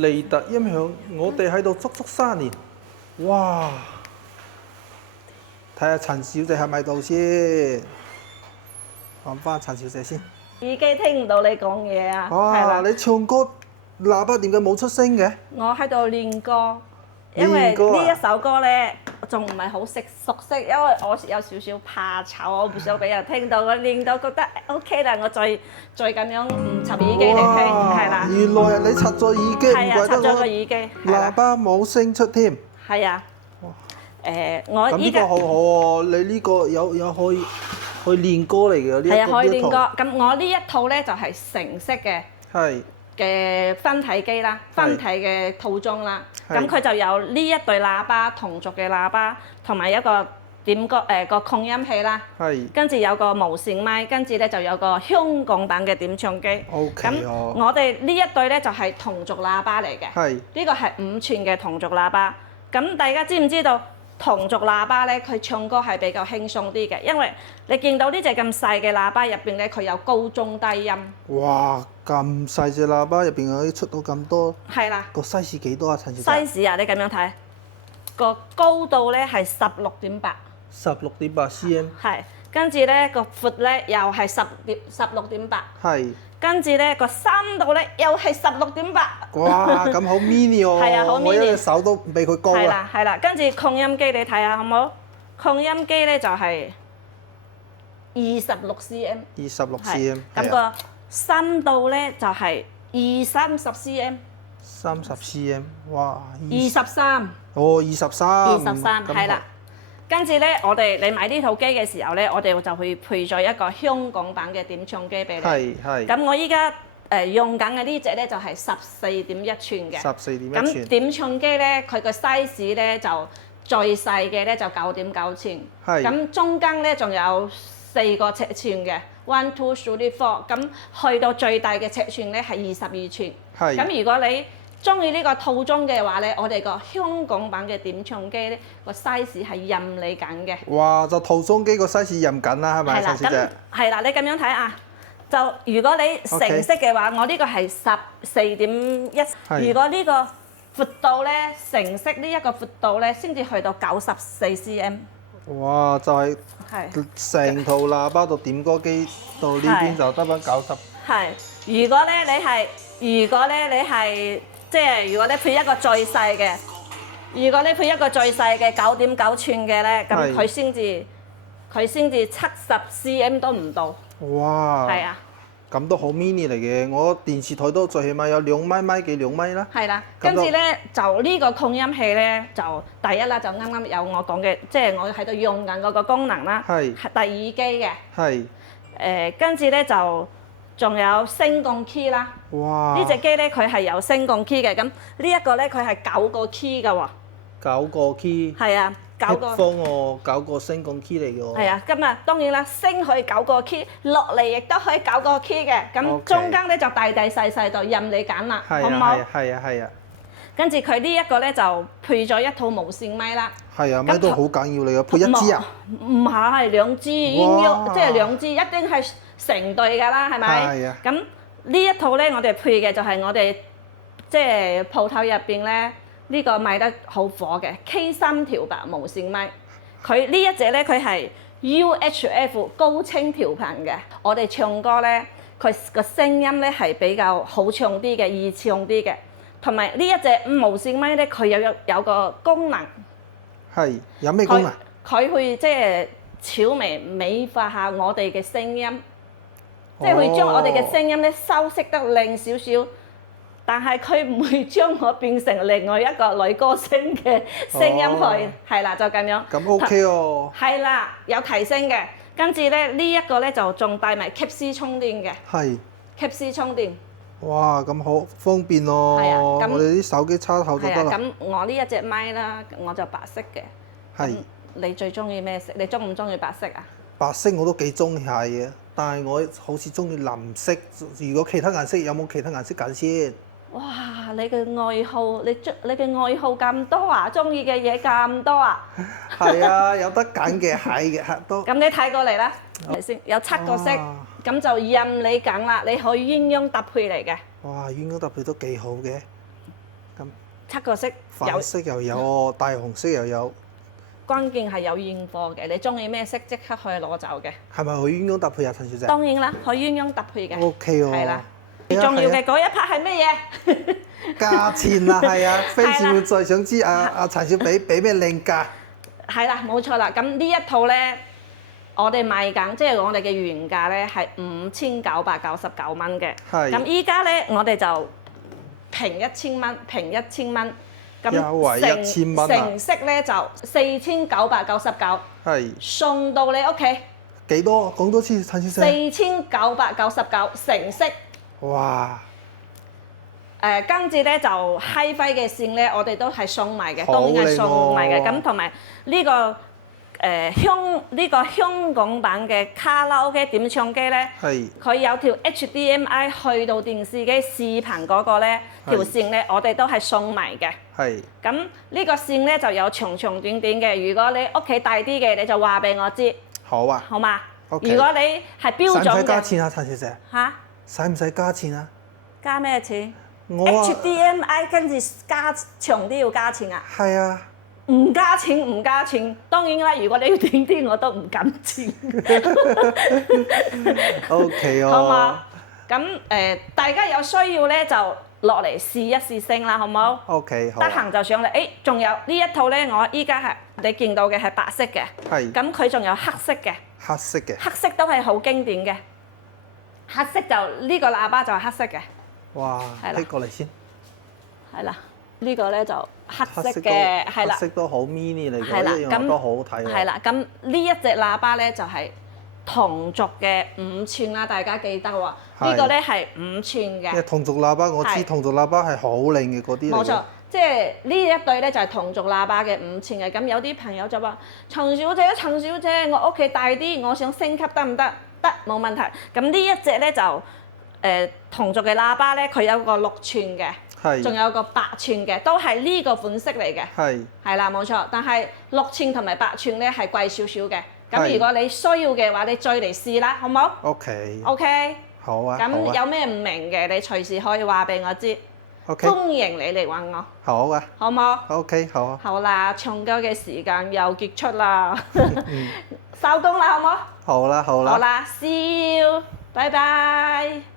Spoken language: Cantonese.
利特音響，我哋喺度足足3年，哇！睇下陳小姐係咪到先，揾翻陳小姐先。耳機聽唔到你講嘢啊！係啦，你唱歌喇叭點解冇出聲嘅？我喺度練歌，因為呢一首歌咧仲唔係好熟悉，因為我有少少怕醜，我唔想俾人聽到。我練到覺得 OK 啦，我再咁樣唔插耳機嚟聽，係啦。原來你插咗耳機，係啊，插咗個耳機，喇叭冇聲出添。係啊。我咁呢個好好喎，你呢個有可以練歌嚟嘅呢一套。係啊，可以練歌。咁我呢一套咧就係成色嘅分體機啦，分體嘅套裝啦。咁佢就有呢一對喇叭，同軸嘅喇叭，同埋一個點歌個擴音器啦。係。跟住有個無線咪，跟住咧就有個香港版嘅點唱機。OK。咁我哋呢一對咧就係同軸喇叭嚟嘅。係。呢個係5寸嘅同軸喇叭。咁大家知唔知道？同軸喇叭咧，佢唱歌係比較輕鬆啲嘅，因為你見到呢隻咁細嘅喇叭入邊咧，佢有高中低音。哇！咁細隻喇叭入邊可以出到咁多。係啦。個 size 幾多啊？陳小姐。size 啊，你咁樣睇，個高度咧係16.8。16.8 cm。係。跟住咧個闊咧又係16.8。係。跟住咧個深度咧又係16.8。哇！咁好 mini 喎。係啊，好 mini。我一隻手都唔比佢高啊。係啦，係啦。跟住擴音機你睇下好唔好？擴音機咧就係26 cm。26 cm。咁個深度咧就係30 cm。30 cm， 哇！23。哦，23。23，係啦。跟住咧，你買呢套機嘅時候咧，我哋就會配咗一個香港版嘅點唱機俾你。係。咁我依家用緊嘅呢隻咧就係14.1寸嘅。14.1寸。咁點唱機咧，佢個 size 咧就最細嘅咧就9.9寸。係。咁中間咧仲有4個尺寸嘅 ，1、2、3、4。咁去到最大嘅尺寸咧係22寸。係。咁如果你中意呢個套裝嘅話咧，我哋個香港版嘅點唱機咧個 size 係任你揀嘅。哇！就套裝機個 size 任緊啦，係咪？陳小姐。係啦，你咁樣睇啊，就如果你成色嘅話，我呢個係14.1。如果呢個闊度咧，成色呢一個闊度咧，先至去到94 cm。哇！就係成套喇叭到點歌機到呢邊就得返90。係。如果咧你係即係如果你配一個最細嘅，如果你配一個最細嘅9.9寸嘅咧，咁佢先至70 cm 都唔到。哇！係啊，咁都好 mini 嚟嘅。我電視台都最起碼有2米幾2米啦。係啦，跟住咧就呢個擴音器咧就第一啦，就啱啱有我講嘅，即係我喺度用緊嗰個功能啦。係。戴耳機嘅。係。跟住咧就。仲有升降 key 啦，哇！呢隻機咧佢係有升降 key 嘅，咁呢一個咧佢係9個 key 嘅喎。9個 key。係啊，9個。方喎，9個升降 key 嚟嘅喎。係啊，咁啊當然啦，升可以9個 key， 落嚟亦都可以9個 key 嘅，咁中間咧就大細就任你揀啦，好唔好？係啊，係啊。跟住佢呢一個咧就配咗一套無線咪啦。係啊，咪都好緊要嚟嘅，配1支啊？唔係2支，應該即係2支，一定係成對㗎啦，係咪？係啊。咁呢一套咧，我哋配嘅就係我哋即係鋪頭入邊咧呢個賣得好火嘅 K3 調頻無線咪。佢呢一隻咧，佢係 UHF 高清調頻嘅。我哋唱歌咧，佢個聲音咧係比較好唱啲嘅，易唱啲嘅。同埋呢一隻無線咪咧，佢有個功能。係有咩功能？佢會即係悄微美化下我哋嘅聲音，即係會將我哋嘅聲音咧修飾得靚少少，但係佢唔會將我變成另外一個女歌星嘅聲音去，係啦，就咁樣。咁 OK 喎。係啦，有提升嘅。跟住咧呢一個咧就仲帶埋 Type-C 充電嘅。係。Type-C 充電。哇！咁好方便喎。係啊，咁我哋啲手機插頭就得啦。咁我呢一隻咪啦，我就白色嘅。係。你最中意咩色？你中唔中意白色啊？白色我都幾中意下嘅，但係我好似中意藍色。如果其他顏色有冇其他顏色揀先？哇！你嘅愛好，你嘅愛好咁多啊？中意嘅嘢咁多啊？係啊，有得揀嘅係嘅，都。咁你睇過嚟啦，係先？有7個色，咁就任你揀啦。你可以鴛鴦搭配嚟嘅。哇！鴛鴦搭配都幾好嘅。咁7個色，粉色又有，大紅色又有。關鍵係有現貨嘅，你中意咩色即刻可以攞走嘅。係咪可以鴛鴦搭配啊，陳小姐？當然啦，可以鴛鴦搭配嘅。OK 喎。係啦。最重要嘅嗰一 part 係咩嘢？價錢啊，係啊，fans 會再想知阿陳小俾咩靚價？係啦，冇錯啦。咁呢一套咧，我哋賣緊，即係我哋嘅原價咧係5999蚊嘅。係。咁依家咧，我哋就平1000蚊，平1000蚊。優惠1000蚊啊！成色咧就4999。係。送到你屋企。幾多？講多次，陳小姐。4999成色。哇！跟住咧就 Hi-Fi 嘅線咧，我哋都係送埋嘅，當然係送埋嘅。咁同埋呢個香港版嘅卡拉 OK 點唱機咧，佢有條 HDMI 去到電視機視頻嗰個咧條線咧，我哋都係送埋嘅。係。咁呢個線咧就有長長短短嘅，如果你屋企大啲嘅，你就話俾我知。好啊。好嘛？如果你係標準嘅。使唔使加錢啊，陳小姐？嚇？使唔使加錢啊？加咩錢？HDMI 跟住加長啲要加錢啊？係啊。唔加錢唔加錢，當然啦，如果你要短啲我都唔敢錢。OK 哦。好嘛？咁大家有需要咧就落嚟試一試聲啦，好唔好？OK 好。得閒就上嚟，仲有呢一套咧，我依家係你見到嘅係白色嘅。係。咁佢仲有黑色嘅。黑色嘅。黑色都係好經典嘅。黑色就呢個喇叭就係黑色嘅。哇！拎過嚟先。係啦，呢個咧就黑色嘅，係啦。黑色都好 mini 嚟嘅，一樣都好好睇喎。係啦，咁呢一隻喇叭咧就係同族嘅5寸啦，大家記得喎。呢個咧係5寸嘅。同族喇叭我知，同族喇叭係好靚嘅嗰啲嚟嘅。冇錯，即係呢一對咧就係同族喇叭嘅5寸嘅。咁有啲朋友就話：陳小姐，我屋企大啲，我想升級得唔得？得，冇問題。咁呢一隻咧就同族嘅喇叭咧，佢有個6寸嘅，仲有個8寸嘅，都係呢個款式嚟嘅。係啦，冇錯。但係6寸同埋8寸咧係貴少少嘅。咁如果你需要嘅話，你再嚟試啦，好唔好？OK。好啊。咁有咩唔明嘅，你隨時可以話俾我知。歡迎你嚟揾我。好啊。好唔好？OK，好啊。好啦，唱歌嘅時間又結束啦。收工啦，好唔好？好啦，好啦。好啦，See you，拜拜。